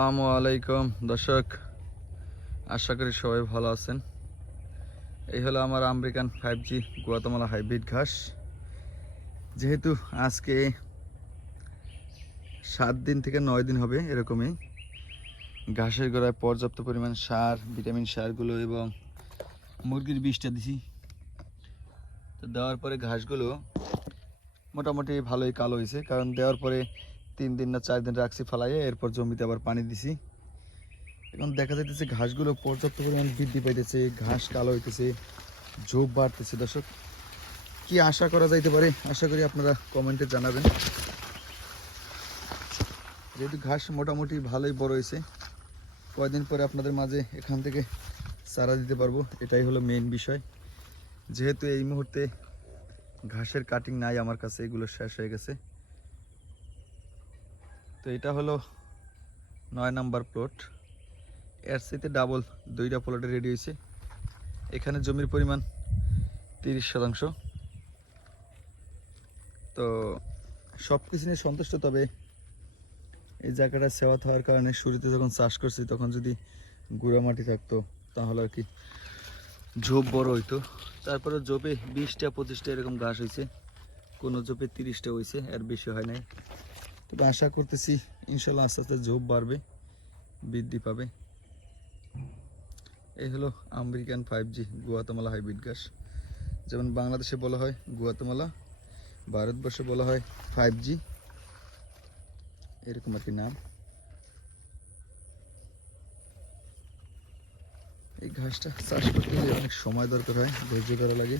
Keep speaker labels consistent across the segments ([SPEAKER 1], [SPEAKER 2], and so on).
[SPEAKER 1] আসসালামু আলাইকুম। দর্শক, আশা করি সবাই ভালো আছেন। এই হলো আমার American five G Guatemala hybrid ঘাস। যেহেতু আজকে সাত দিন থেকে নয় দিন হবে এরকমই, ঘাসের গোড়ায় পর্যাপ্ত পরিমাণ সার ভিটামিন সারগুলো এবং মুরগির বিষটা দিছি। তো দেওয়ার পরে ঘাসগুলো মোটামুটি ভালোই কালো হয়েছে, কারণ দেওয়ার পরে তিন দিন না চার দিন রাখছি ফালাইয়ে, এরপর জমিতে আবার পানি দিছি। এখন দেখা যাইতেছে ঘাসগুলো পর্যাপ্ত পরিমাণ বৃদ্ধি পাইতেছে, ঘাস কালো হইতেছে, ঝোপ বাড়তেছে। দর্শক, কি আশা করা যাইতে পারে? আশা করি আপনারা কমেন্টে জানাবেন। যেহেতু ঘাস মোটামুটি ভালোই বড় হয়েছে কয়দিন পরে আপনাদের মাঝে এখান থেকে চারা দিতে পারব, এটাই হলো মেইন বিষয়। যেহেতু এই মুহূর্তে ঘাসের কাটিং নাই আমার কাছে, এগুলো শেষ হয়ে গেছে। তো এটা হলো নয় নাম্বার প্লট এর সাথে ডাবল দুইটা প্লটে রেডি হয়েছে। এখানে জমির পরিমাণ তিরিশ শতাংশ। তো সব কিছু নিয়ে সন্তুষ্ট, তবে এই জায়গাটা সেবা হওয়ার কারণে শুরুতে যখন চাষ করছি, তখন যদি গুঁড়া মাটি থাকতো, তাহলে আর কি ঝোপ বড় হইতো। তারপরে জোপে বিশটা, পঁচিশটা এরকম ঘাস হয়েছে। কোনো জোপে তিরিশটা হয়েছে আর বেশি হয় নাই। তবে আশা করতেছি ইনশাল্লাহ আস্তে আস্তে ঝোপ বাড়বে, বৃদ্ধি পাবে। এই হলো American five G Guatemala hybrid ঘাস যেমন বাংলাদেশে বলা হয় গুয়াতামালা, ভারতবর্ষে বলা হয় ফাইভ জি। এরকম আর কি নাম। এই ঘাসটা চাষ করতে অনেক সময় দরকার হয়, ধৈর্য ধরা লাগে,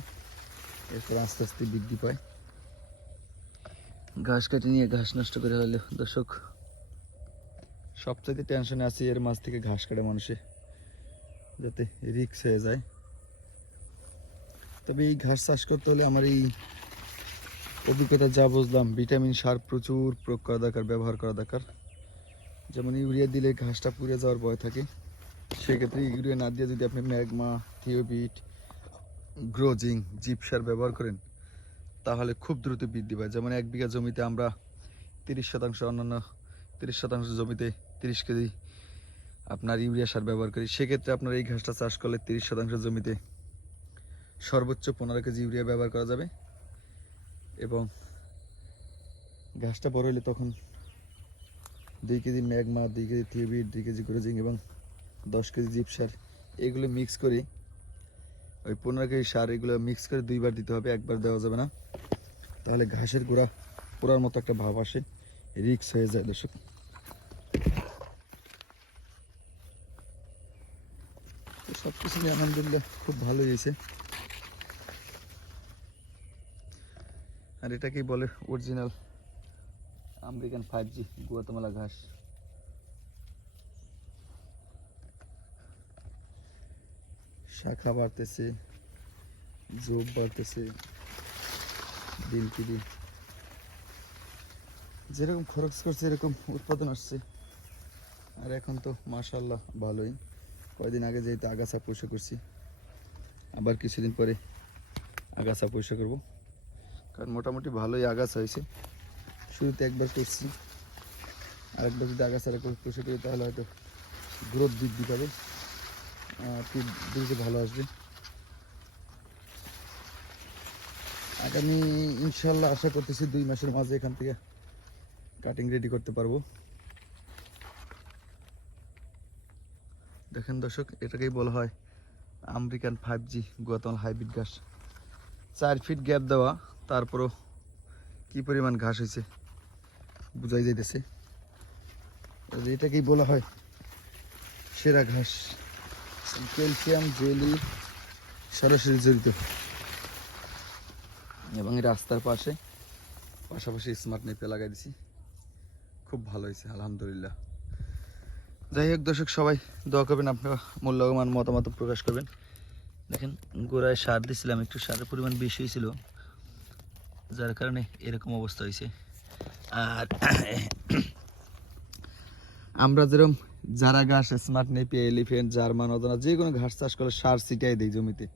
[SPEAKER 1] এরপর আস্তে আস্তে বৃদ্ধি পায়। ঘাস কাটি নিয়ে ঘাস নষ্ট করে হলে দর্শক। সবচাইতে টেনশনে আছি এর মাছ থেকে ঘাস কাটে মানুষে, যাতে রিক্স হয়ে যায়। তবে এই ঘাস চাষ করতে হলে আমার এই অভিজ্ঞতা যা বুঝলাম ভিটামিন সার প্রচুর প্রয়োগ করা দরকার, ব্যবহার করা দরকার। যেমন ইউরিয়া দিলে ঘাসটা পুড়ে যাওয়ার ভয় থাকে, সেক্ষেত্রে ইউরিয়া না দিয়ে যদি আপনি ম্যাগমা, থিওবিট গ্রোজিং জিপ সার ব্যবহার করেন তাহলে খুব দ্রুত বৃদ্ধি পায়। যেমন এক বিঘা জমিতে আমরা তিরিশ শতাংশ, অন্যান্য তিরিশ শতাংশ জমিতে তিরিশ কেজি আপনার ইউরিয়া সার ব্যবহার করি। সেক্ষেত্রে আপনার এই ঘাসটা চাষ করলে তিরিশ শতাংশ জমিতে সর্বোচ্চ পনেরো কেজি ইউরিয়া ব্যবহার করা যাবে এবং ঘাসটা বড় হলে তখন দুই কেজি ম্যাগমা, দুই কেজি থিওবিট, দুই কেজি গ্রোজিং এবং দশ কেজি জিপ সার, এগুলো মিক্স করে ওই পনেরো কেজি সার এগুলো মিক্স করে দুইবার দিতে হবে, একবার দেওয়া যাবে না। তাহলে ঘাসের গোড়া পোড়ার মতো একটা ভাব আসে। রিক্স হয়ে যায় দর্শক। সব কিছু আলহামদুলিল্লাহ খুব ভালো হয়েছে। আর এটাকেই বলে original American five G Guatemala ঘাস। শাখা বাড়তেছে, জোব বাড়তেছে। দিন কি দিন। যেরকম খরচ করছে, এরকম উৎপাদন আসছে। আর এখন তো মাশাল্লাহ ভালোই। কয়দিন আগে যেহেতু আগাছা পয়সা করছি, আবার কিছুদিন পরে আগাছা পয়সা করব। কারণ মোটামুটি ভালোই আগাছা হয়েছে। শুরুতে একবার করছি। আরেকবার যদি আগাছা পয়সা করি, তাহলে হয়তো গ্রোথ বৃদ্ধি পাবে। খুব দ্রুত ভালো আসবে। আগামী ইনশাল্লাহ আশা করতেছি দুই মাসের মাঝে এখান থেকে কাটিং রেডি করতে পারব। দেখেন দর্শক, এটাকেই বলা হয় American five G Guatemala hybrid ঘাস চার ফিট গ্যাপ দেওয়া, তারপরও কি পরিমাণ ঘাস হয়েছে বুঝাই যাইতেছে। এটাকেই বলা হয় সেরা ঘাস। ক্যালসিয়াম জেলি, সরাসরি জড়িত। এবং এই রাস্তার পাশে পাশাপাশি স্মার্ট নেপে লাগাই দিছি। খুব ভালো হয়েছে, আলহামদুলিল্লাহ। যাই হোক দর্শক, সবাই দোয়া করবেন, আপনারা মূল্যবান মতামত প্রকাশ করবেন। দেখেন, গোড়ায় সার দিছিলাম, একটু সারের পরিমাণ বেশি হয়েছিল, যার কারণে এরকম অবস্থা হয়েছে। আর আমরা যেরকম যারা ঘাস স্মার্ট নেপি এলিফেন্ট জার্মান অদনা যে কোনো ঘাস চাষ করলে সার ছিটাই দেয় জমিতে।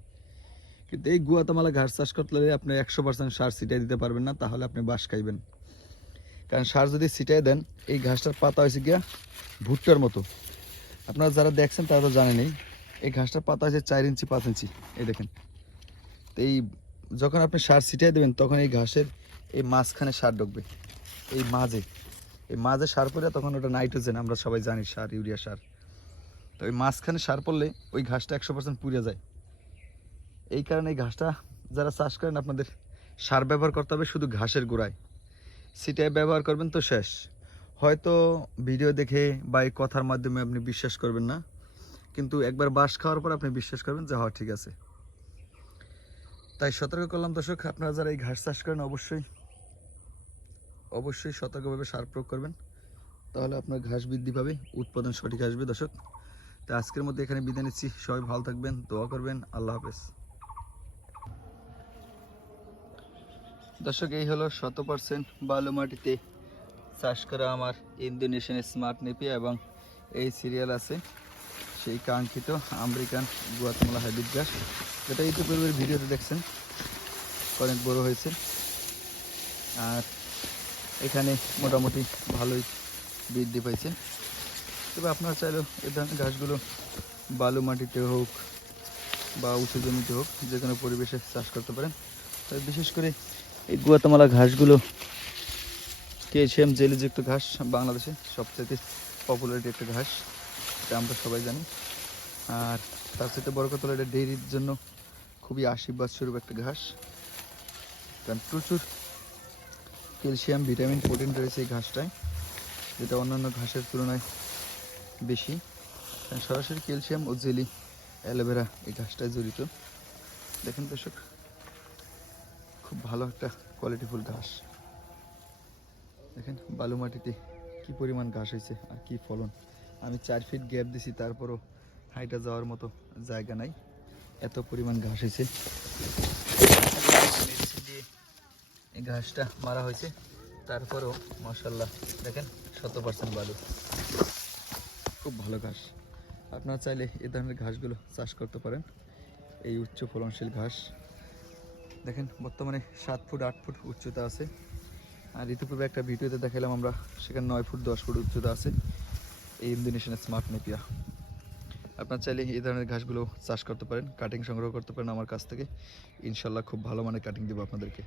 [SPEAKER 1] কিন্তু এই গুয়াতামালা ঘাস চাষ করলে আপনি একশো পার্সেন্ট সার ছিটাই দিতে পারবেন না, তাহলে আপনি বাস খাইবেন। কারণ সার যদি ছিটাই দেন, এই ঘাসটার পাতা হয়েছে গিয়া ভুট্টার মতো। আপনারা যারা দেখছেন তারা তো জানেনই, এই ঘাসটার পাতা হয়েছে চার ইঞ্চি, পাঁচ ইঞ্চি। এই দেখেন। তো এই যখন আপনি সার ছিটাই দেবেন, তখন এই ঘাসের এই মাঝখানে সার ঢুকবে। এই মাঝে। এই মাঝে সার পড়লে তখন ওটা নাইট্রোজেন, আমরা সবাই জানি সার, ইউরিয়া সার। তো ওই মাঝখানে সার পড়লে ওই ঘাসটা একশো পার্সেন্ট পুড়ে যায়। এই কারণে এই ঘাসটা যারা চাষ করেন, আপনাদের সার ব্যবহার করতে হবে শুধু ঘাসের গোড়ায়। সিটাই ব্যবহার করবেন তো শেষ। হয়তো ভিডিও দেখে বা এই কথার মাধ্যমে আপনি বিশ্বাস করবেন না, কিন্তু একবার বাস খাওয়ার পর আপনি বিশ্বাস করবেন যে হ্যাঁ ঠিক আছে। তাই সতর্ক করলাম দর্শক, আপনারা যারা এই ঘাস চাষ করেন, অবশ্যই অবশ্যই সতর্কভাবে সার প্রয়োগ করবেন। তাহলে আপনার ঘাস বৃদ্ধি পাবে, উৎপাদন সঠিক আসবে দর্শক। তো আজকের মধ্যে এখানে বিদায় নিচ্ছি। সবাই ভালো থাকবেন, দোয়া করবেন। আল্লাহ হাফেজ। দর্শক, এই হলো শত পার্সেন্ট বালু মাটিতে চাষ করা আমার ইন্দোনেশিয়ান স্মার্ট নেপিয়া এবং এই সিরিয়াল আছে সেই কাঙ্ক্ষিত আমেরিকান গুয়াতমালা হাইব্রিড ঘাস যেটা ইতিপূর্বের ভিডিওতে দেখছেন, অনেক বড় হয়েছে। আর এখানে মোটামুটি ভালোই বৃদ্ধি পাইছে। তবে আপনারা চাইলেও এ ধরনের ঘাসগুলো বালু মাটিতে হোক বা উঁচু জমিতে হোক যে কোনো পরিবেশে চাষ করতে পারেন। তবে বিশেষ করে এই গুয়াতামালা ঘাসগুলো কেএসএম জেলিযুক্ত ঘাস বাংলাদেশে সবচেয়ে পপুলারিটি একটা ঘাস, এটা আমরা সবাই জানি। আর তার সাথে বড় কথা এটা ডেইরির জন্য খুবই আশীর্বাদ স্বরূপ একটা ঘাস। কারণ প্রচুর ক্যালসিয়াম, ভিটামিন, প্রোটিন রয়েছে এই ঘাসটায়, যেটা অন্যান্য ঘাসের তুলনায় বেশি। সরাসরি ক্যালসিয়াম ও জেলি অ্যালোভেরা এই ঘাসটায় জড়িত। দেখেন দর্শক খুব ভালো একটা কোয়ালিটিফুল ঘাস। দেখেন, বালু মাটিতে কি পরিমাণ ঘাস হয়েছে আর কি ফলন। আমি চার ফিট গ্যাপ দিছি, তারপরও হাইটা যাওয়ার মতো জায়গা নাই। এত পরিমাণ ঘাস হয়েছে। দিয়ে এই ঘাসটা মারা হয়েছে, তারপরেও মাসাল্লাহ দেখেন শত পার্সেন্ট বালু। খুব ভালো ঘাস। আপনারা চাইলে এ ধরনের ঘাসগুলো চাষ করতে পারেন। এই উচ্চ ফলনশীল ঘাস। দেখেন, বর্তমানে সাত ফুট, আট ফুট উচ্চতা আছে। আর ঋতুপূর্বে একটা ভিডিওতে দেখালাম আমরা, সেখানে নয় ফুট, দশ ফুট উচ্চতা আছে এই ইন্দোনেশিয়ান স্মার্ট নেপিয়া। আপনার চাইলে এই ধরনের ঘাসগুলো চাষ করতে পারেন, কাটিং সংগ্রহ করতে পারেন আমার কাছ থেকে। ইনশাল্লাহ খুব ভালো মানের কাটিং দেবো আপনাদেরকে।